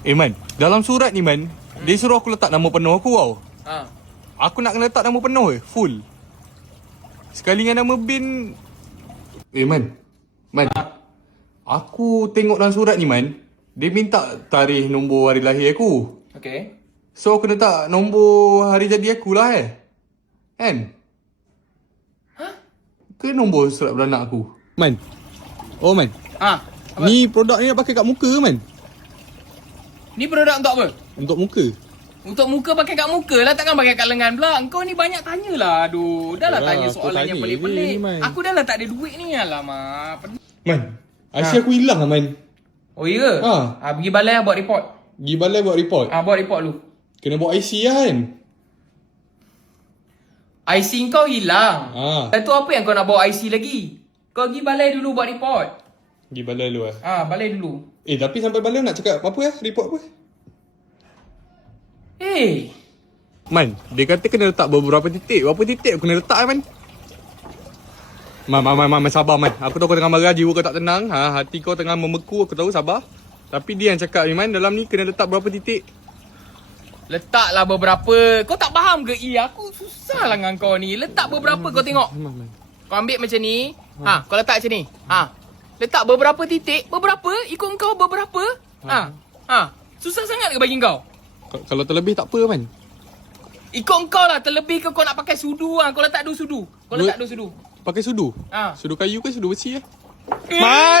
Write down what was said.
Man, dalam surat ni Man, dia suruh aku letak nama penuh aku tau. Ha. Aku nak kena letak nama penuh full. Sekali dengan nama bin. Man. Aku tengok dalam surat ni Man, dia minta tarikh nombor hari lahir aku. Okay. So aku kena letak nombor hari jadi aku lah Kan? Ke nombor surat beranak aku? Man. Oh Man. Ha. Apa? Ni produk ni nak pakai kat muka ke Man? Ni produk untuk apa? Untuk muka. Untuk muka pakai kat muka lah, takkan pakai kat lengan pula. Engkau ni banyak tanya lah. Aduh, dah lah Yalah, tanya aku soalan tanya yang je pelik-pelik. ni, Man. Aku dah lah tak ada duit ni. Alamak. Man, IC aku hilang lah Man. Oh ya? Ha. Pergi balai lah buat report. Pergi balai buat report. Buat report lu. Kena bawa IC lah kan? IC kau hilang. Ha. Lepas tu apa yang kau nak bawa IC lagi? Kau pergi balai dulu buat report. Pergi balai dulu lah. Balai dulu. Tapi sampai balai nak cakap apa report apa? Man, dia kata kena letak beberapa titik. Berapa titik aku kena letak Man? Man, sabar Man. Aku tahu kau tengah marah, jiwa kau tak tenang. Hati kau tengah memeku, aku tahu, sabar. Tapi dia yang cakap ni Man, dalam ni kena letak berapa titik. Letaklah beberapa. Kau tak faham ke? Aku susah lah dengan kau ni. Letak beberapa kau tengok. Kau ambil macam ni. Kau letak macam ni. Letak beberapa titik. Beberapa? Ikut kau beberapa? Susah sangat ke bagi kau? Kalau terlebih tak apa Man. Ikut kau lah. Terlebih ke kau nak pakai sudu Kau letak dulu sudu. Kau letak dulu sudu. Pakai sudu? Ha. Sudu kayu ke sudu besi Eh. Man!